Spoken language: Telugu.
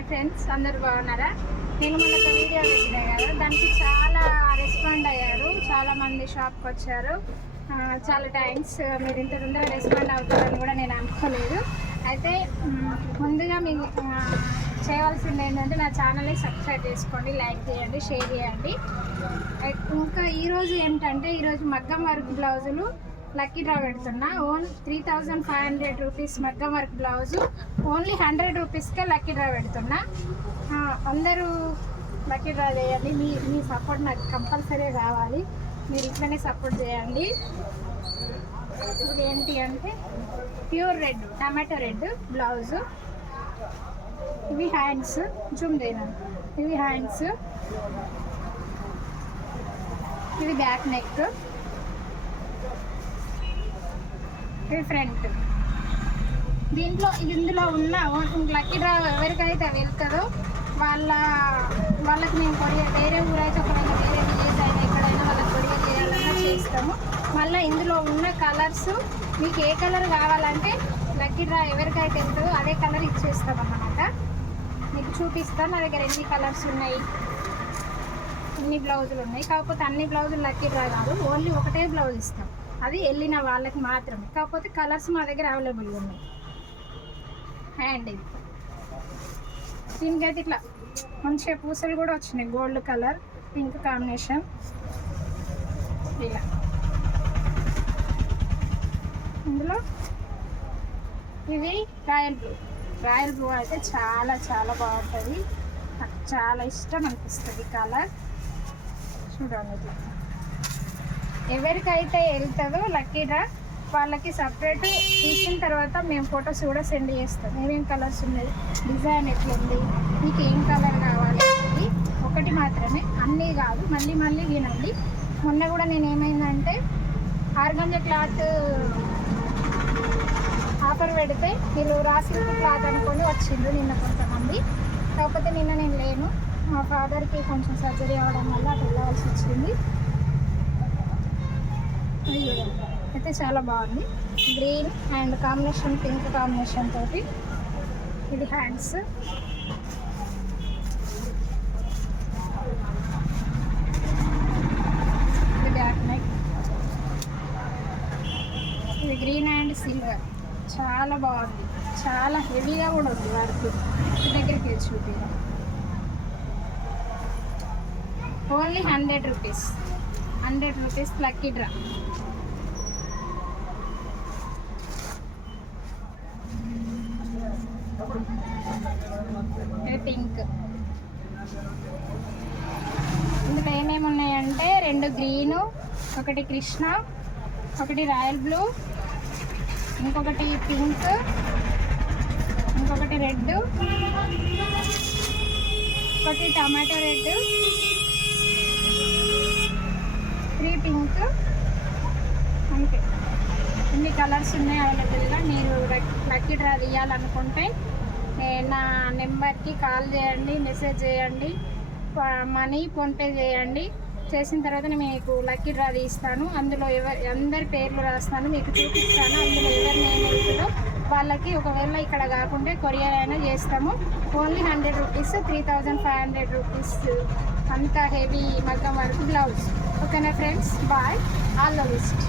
హాయ్ ఫ్రెండ్స్ అందరు బాగున్నారా? నేను మొన్న ఒక వీడియో పెట్టినా కదా దానికి చాలా రెస్పాండ్ అయ్యారు. చాలా మంది షాప్కి వచ్చారు. చాలా థ్యాంక్స్ మీరు ఇంత తొందరగా రెస్పాండ్ అవుతారని కూడా నేను అనుకోలేదు. అయితే ముందుగా మీ చేయవలసింది ఏంటంటే నా ఛానల్ని సబ్స్క్రైబ్ చేసుకోండి లైక్ చేయండి షేర్ చేయండి. ఇంకా ఈరోజు ఏంటంటే ఈరోజు మగ్గం వర్క్ బ్లౌజులు లక్కీ డ్రా పెడుతున్నా. One three thousand five hundred rupees మగ్గం వర్క్ బ్లౌజు. ఓన్లీ హండ్రెడ్ రూపీస్కే లక్కీ డ్రా పెడుతున్నా. అందరూ లక్కీ డ్రా చేయండి. మీ మీ సపోర్ట్ నాకు కంపల్సరీ కావాలి. మీరు ఇట్లనే సపోర్ట్ చేయండి. ఇప్పుడు ఏంటి అంటే pure red tomato red blouse. ఇవి హ్యాండ్స్ జూమ్ చేయను? ఇవి హ్యాండ్స్. ఇది బ్యాక్ నెక్. ఇది ఫ్రంట్ దీంట్లో ఇందులో ఉన్న లక్కీ డ్రా ఎవరికైతే వెళ్తుందో వాళ్ళ వాళ్ళకి మేము కొరియర్ వేరే ఊరైతే ఒకవేళ వేరే విలేజ్ అయినా ఎక్కడైనా వాళ్ళకి కొరియర్ చేయాలన్నా చేస్తాము. మళ్ళీ ఇందులో ఉన్న కలర్స్ మీకు ఏ కలర్ కావాలంటే లక్కీ డ్రా ఎవరికైతే ఉంటుందో అదే కలర్ ఇచ్చేస్తాం అన్నమాట మీకు చూపిస్తాను నా దగ్గర ఎన్ని కలర్స్ ఉన్నాయి ఇన్ని బ్లౌజులు ఉన్నాయి. కాకపోతే అన్ని బ్లౌజులు లక్కీ డ్రా కాదు ఓన్లీ ఒకటే బ్లౌజ్ ఇస్తాం. అది వెళ్ళిన వాళ్ళకి మాత్రమే. కాకపోతే కలర్స్ మా దగ్గర అవైలబుల్గా ఉన్నాయి. హ్యాండ్ ఇది. దీనికైతే ఇట్లా మంచిగా పూసలు కూడా వచ్చినాయి. గోల్డ్ కలర్ పింక్ కాంబినేషన్ ఇలా. ఇందులో ఇది రాయల్ బ్లూ రాయల్ బ్లూ అయితే చాలా చాలా బాగుంటుంది. నాకు చాలా ఇష్టం అనిపిస్తుంది కలర్ చూడండి. ఎవరికైతే వెళ్తుందో లక్కీ డ్రా వాళ్ళకి సపరేట్ తీసిన తర్వాత మేము ఫొటోస్ కూడా సెండ్ చేస్తాం. ఏమేమి కలర్స్ ఉన్నాయి డిజైన్ ఎట్లుంది మీకు ఏం కలర్ కావాలి అనేది ఒకటి మాత్రమే అన్నీ కాదు మళ్ళీ మళ్ళీ వినండి. మొన్న కూడా నేను ఏమైందంటే ఆర్గంజ క్లాత్ ఆఫర్ పెడితే వీళ్ళు రాసిన క్లాత్ అనుకొని వచ్చిండ్రు నిన్న కొంతమంది. కాకపోతే నిన్న నేను లేను. మా ఫాదర్కి కొంచెం సర్జరీ అవ్వడం వల్ల అటు వెళ్ళవలసి వచ్చింది. అయితే చాలా బాగుంది. Green and combination pink combination తోటి ఇది హ్యాండ్స్ ఇది బ్యాక్ నెక్ ఇది గ్రీన్ అండ్ సిల్వర్ చాలా బాగుంది. చాలా హెవీగా కూడా ఉంది వర్క్. దగ్గరికి చూపి only hundred rupees hundred rupees lucky draw. Pink. ఇందులో ఏమేమి ఉన్నాయంటే రెండు గ్రీను ఒకటి కృష్ణ ఒకటి రాయల్ బ్లూ ఇంకొకటి పింక్ ఇంకొకటి రెడ్ ఒకటి టమాటో రెడ్ త్రీ పింక్. అంతే. ఇన్ని కలర్స్ ఉన్నాయి అవైలబుల్గా? మీరు లక్కీ డ్రా తీయాలనుకుంటే నా నెంబర్కి కాల్ చేయండి మెసేజ్ చేయండి మనీ ఫోన్పే చేయండి. చేసిన తర్వాత నేను మీకు లక్కీ డ్రా తీస్తాను. అందులో ఎవరి అందరి పేర్లు రాస్తాను మీకు చూపిస్తాను. అందులో ఎవరి నేమ్ వెళ్తుందో వాళ్ళకి ఒకవేళ ఇక్కడ కాకుండా కొరియర్ అయినా చేస్తాము. Only hundred rupees three thousand five hundred rupees అంత హెవీ మగ్గం వరకు బ్లౌజ్. ఓకేనా friends? Bye. All the best.